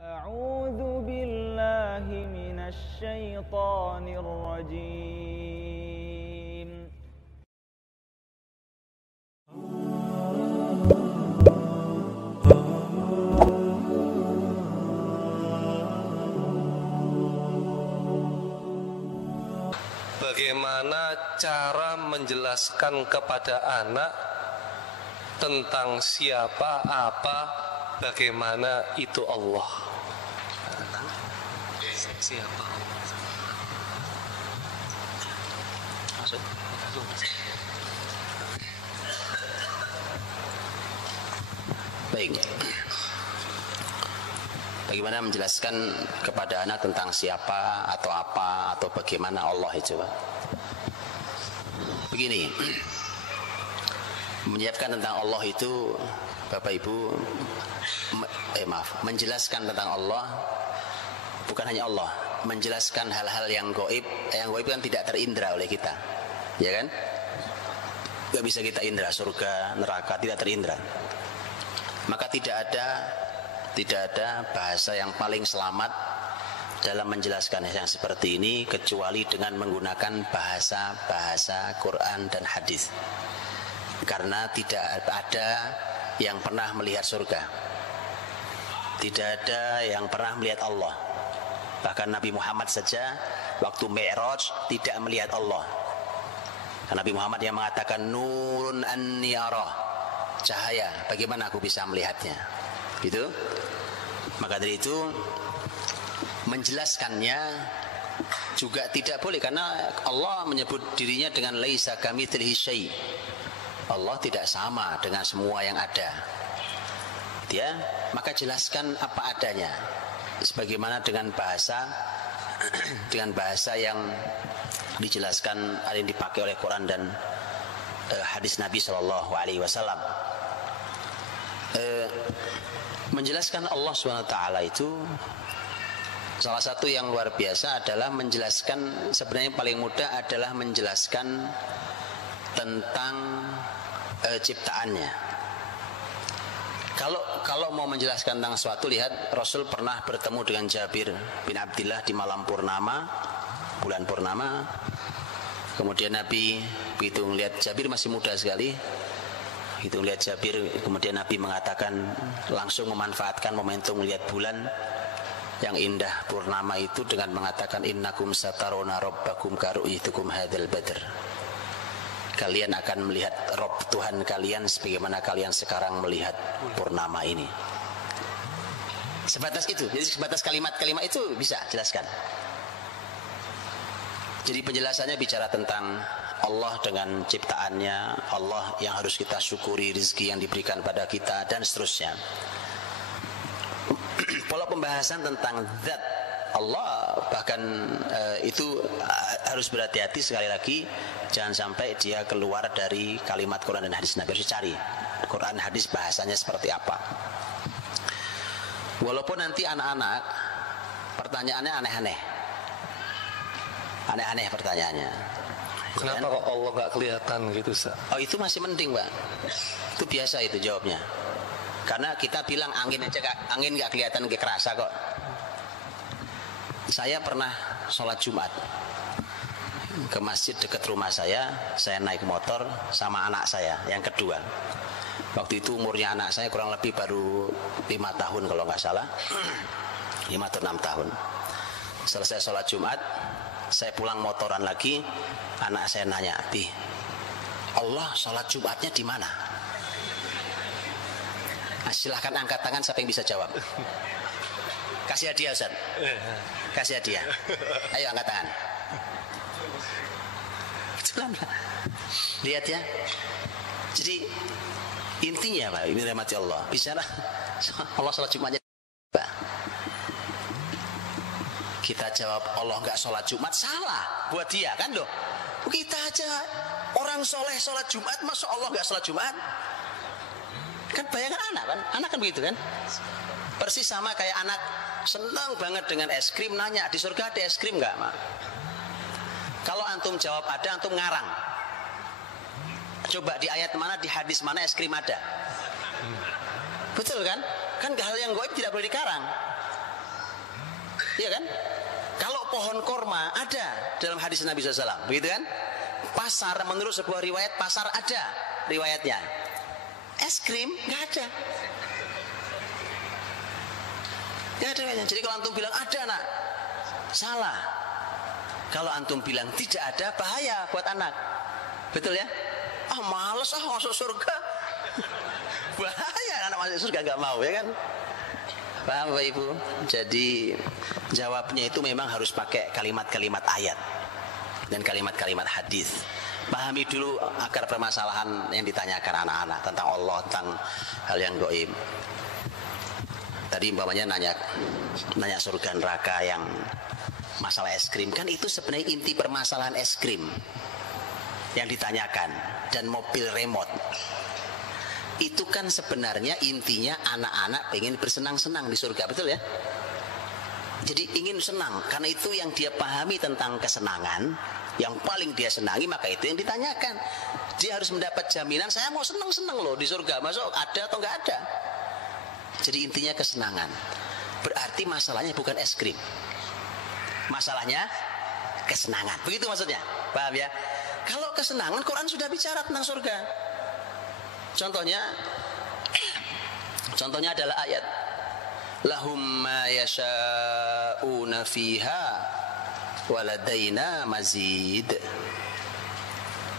A'udzu billahi minasy syaithanir rajim. Bagaimana cara menjelaskan kepada anak tentang siapa, apa, bagaimana itu Allah? Tentang siapa Allah? Masuk. Baik. Bagaimana menjelaskan kepada anak tentang siapa atau apa atau bagaimana Allah itu, Pak? Begini, menyiapkan tentang Allah itu, Bapak Ibu, menjelaskan tentang Allah bukan hanya Allah, menjelaskan hal-hal yang gaib kan tidak terindra oleh kita, ya kan? Gak bisa kita indra, surga, neraka tidak terindra. Maka tidak ada bahasa yang paling selamat dalam menjelaskan yang seperti ini kecuali dengan menggunakan bahasa Quran dan hadis. Karena tidak ada yang pernah melihat surga, tidak ada yang pernah melihat Allah. Bahkan Nabi Muhammad saja waktu Mi'raj tidak melihat Allah. Karena Nabi Muhammad yang mengatakan nurun anni arah, cahaya, bagaimana aku bisa melihatnya, gitu. Maka dari itu menjelaskannya juga tidak boleh, karena Allah menyebut dirinya dengan laisa kamitslihi syai'. Allah tidak sama dengan semua yang ada, ya. Maka jelaskan apa adanya, sebagaimana dengan bahasa yang dijelaskan yang dipakai oleh Quran dan hadis Nabi Shallallahu Alaihi Wasallam. Menjelaskan Allah SWT itu salah satu yang luar biasa adalah menjelaskan, sebenarnya paling mudah adalah menjelaskan tentang ciptaannya. Kalau mau menjelaskan tentang sesuatu, lihat Rasul pernah bertemu dengan Jabir bin Abdillah di malam purnama, bulan purnama. Kemudian Nabi begitu melihat Jabir masih muda sekali, itu lihat Jabir, kemudian Nabi mengatakan, langsung memanfaatkan momentum melihat bulan yang indah purnama itu dengan mengatakan innakum sataruna rabbakum karu'itukum hadzal badr. Kalian akan melihat Rabb Tuhan kalian sebagaimana kalian sekarang melihat purnama ini. Sebatas itu, jadi sebatas kalimat-kalimat itu bisa jelaskan. Jadi penjelasannya bicara tentang Allah dengan ciptaannya, Allah yang harus kita syukuri rezeki yang diberikan pada kita, dan seterusnya. Pola pembahasan tentang zat Allah bahkan itu harus berhati-hati, sekali lagi jangan sampai dia keluar dari kalimat Quran dan hadis Nabi. Harus dicari Quran hadis bahasanya seperti apa. Walaupun nanti anak-anak pertanyaannya aneh-aneh pertanyaannya. Kenapa kok Allah nggak kelihatan gitu, Ustaz? Oh, itu masih mending, Pak. Itu biasa itu jawabnya. Karena kita bilang angin aja, angin nggak kelihatan, nggak kerasa kok. Saya pernah sholat Jumat ke masjid dekat rumah saya naik motor sama anak saya yang kedua. Waktu itu umurnya anak saya kurang lebih baru 5 tahun kalau nggak salah, 5 atau 6 tahun. Selesai sholat Jumat, saya pulang motoran lagi, anak saya nanya, "Bi, Allah sholat Jumatnya di mana?" Nah, silahkan angkat tangan siapa yang bisa jawab. Kasih hadiah, Ustaz. Kasih hadiah. Ayo angkat tangan. Lihat ya. Jadi intinya, Pak, ini rahmati Allah. Bicara Allah sholat Jumatnya, Pak. Kita jawab Allah nggak sholat Jumat, salah buat dia kan loh. Kita aja orang soleh sholat Jumat, masa Allah nggak sholat Jumat? Kan bayangan anak kan begitu kan? Persis sama kayak anak senang banget dengan es krim, nanya di surga ada es krim nggak, Mak? Kalau antum jawab ada, antum ngarang. Coba di ayat mana, di hadis mana es krim ada? Betul kan? Kan hal yang gaib tidak boleh dikarang. Iya kan? Kalau pohon korma ada dalam hadis Nabi SAW, begitu kan? Pasar, menurut sebuah riwayat pasar ada riwayatnya. Es krim nggak ada. Nggak ada riwayatnya. Jadi kalau antum bilang ada nak, salah. Kalau antum bilang tidak ada, bahaya buat anak. Betul ya? Males masuk surga. Bahaya anak masuk surga nggak mau, ya kan? Paham Bapak Ibu? Jadi jawabnya itu memang harus pakai kalimat-kalimat ayat dan kalimat-kalimat hadis. Pahami dulu akar permasalahan yang ditanyakan anak-anak tentang Allah, tentang hal yang gaib. Tadi umpamanya nanya surga neraka, yang masalah es krim, kan itu sebenarnya inti permasalahan es krim yang ditanyakan, dan mobil remote. Itu kan sebenarnya intinya anak-anak pengen bersenang-senang di surga, betul ya? Jadi ingin senang, karena itu yang dia pahami tentang kesenangan, yang paling dia senangi, maka itu yang ditanyakan. Dia harus mendapat jaminan, saya mau senang-senang loh di surga, masuk ada atau enggak ada. Jadi intinya kesenangan. Berarti masalahnya bukan es krim, masalahnya kesenangan. Begitu maksudnya, paham ya? Kalau kesenangan, Quran sudah bicara tentang surga. Contohnya adalah ayat lahum ma yasha'una fiha waladaina mazid.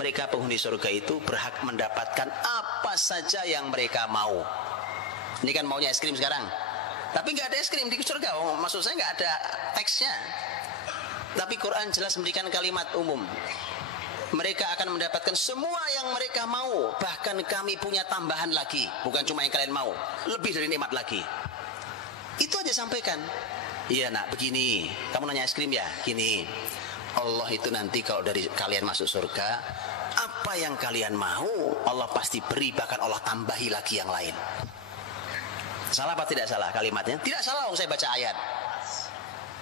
Mereka penghuni surga itu berhak mendapatkan apa saja yang mereka mau. Ini kan maunya es krim sekarang, tapi nggak ada es krim di surga. Maksud saya nggak ada teksnya, tapi Quran jelas memberikan kalimat umum. Mereka akan mendapatkan semua yang mereka mau. Bahkan kami punya tambahan lagi. Bukan cuma yang kalian mau, lebih dari nikmat lagi. Itu aja sampaikan. Iya nak, begini. Kamu nanya es krim ya? Gini, Allah itu nanti kalau dari kalian masuk surga, apa yang kalian mau Allah pasti beri. Bahkan Allah tambahi lagi yang lain. Salah apa tidak salah kalimatnya? Tidak salah, saya baca ayat.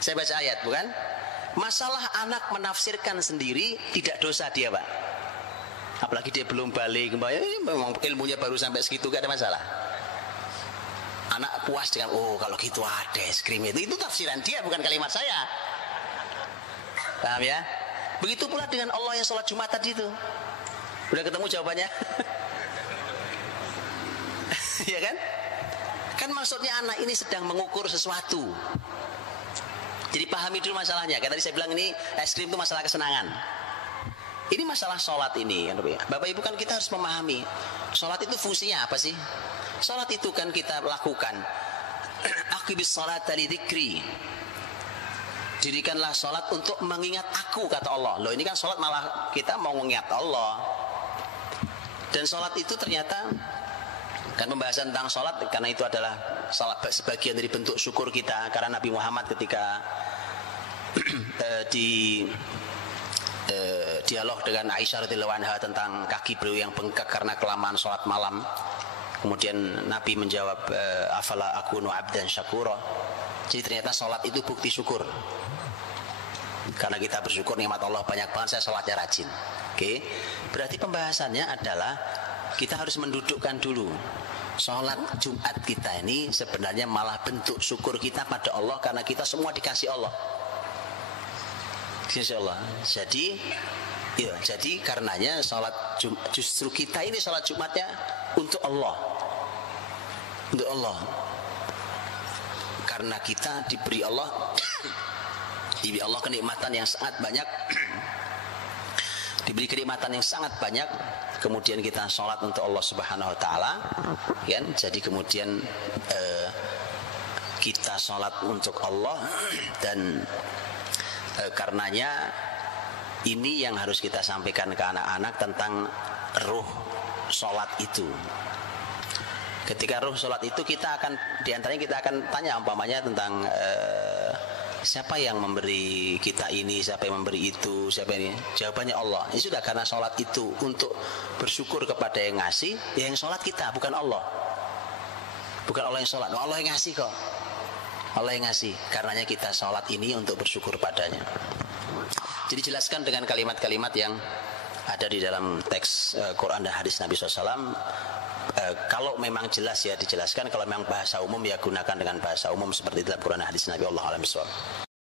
Saya baca ayat, bukan? Masalah anak menafsirkan sendiri tidak dosa dia, Pak. Apalagi dia belum balik, memang ilmunya baru sampai segitu, gak ada masalah. Anak puas dengan, oh kalau gitu ada es krim itu tafsiran dia, bukan kalimat saya. Paham ya? Begitu pula dengan Allah yang sholat Jumat tadi itu. Udah ketemu jawabannya? Ya kan? Kan maksudnya anak ini sedang mengukur sesuatu. Jadi pahami dulu masalahnya. Kayak tadi saya bilang, ini es krim itu masalah kesenangan. Ini masalah sholat ini. Bapak Ibu, kan kita harus memahami sholat itu fungsinya apa sih? Sholat itu kan kita lakukan aqibis sholata li dzikri. Dirikanlah sholat untuk mengingat aku, kata Allah. Loh, ini kan sholat malah kita mau mengingat Allah. Dan sholat itu ternyata kan pembahasan tentang sholat, karena itu adalah salah sebagian dari bentuk syukur kita. Karena Nabi Muhammad ketika di dialog dengan Aisyah radhiyallahu anha tentang kaki beliau yang bengkak karena kelamaan sholat malam, kemudian Nabi menjawab, afala akunu abdan syakura. Jadi ternyata sholat itu bukti syukur. Karena kita bersyukur nikmat Allah banyak banget, saya sholatnya rajin. Oke, berarti pembahasannya adalah kita harus mendudukkan dulu sholat Jumat kita ini sebenarnya malah bentuk syukur kita pada Allah, karena kita semua dikasih Allah. Insya Allah. Jadi karenanya sholat justru kita ini sholat Jumatnya untuk Allah, untuk Allah. Karena kita diberi Allah kenikmatan yang sangat banyak, diberi kenikmatan yang sangat banyak. Kemudian kita sholat untuk Allah Subhanahu Wa Taala, kan? Jadi kemudian kita sholat untuk Allah, dan karenanya ini yang harus kita sampaikan ke anak-anak tentang ruh sholat itu. Ketika ruh sholat itu kita akan, diantaranya kita akan tanya umpamanya tentang siapa yang memberi kita ini, siapa yang memberi itu, siapa ini. Jawabannya Allah. Ini sudah, karena sholat itu untuk bersyukur kepada yang ngasih, ya yang sholat kita, bukan Allah. Bukan Allah yang sholat, Allah yang ngasih kok. Allah yang ngasih. Karenanya kita sholat ini untuk bersyukur padanya. Jadi jelaskan dengan kalimat-kalimat yang ada di dalam teks Quran dan hadis Nabi SAW. Kalau memang jelas ya dijelaskan, kalau memang bahasa umum ya gunakan dengan bahasa umum seperti dalam Quran dan hadis Nabi. Wallahu a'lam bishawab.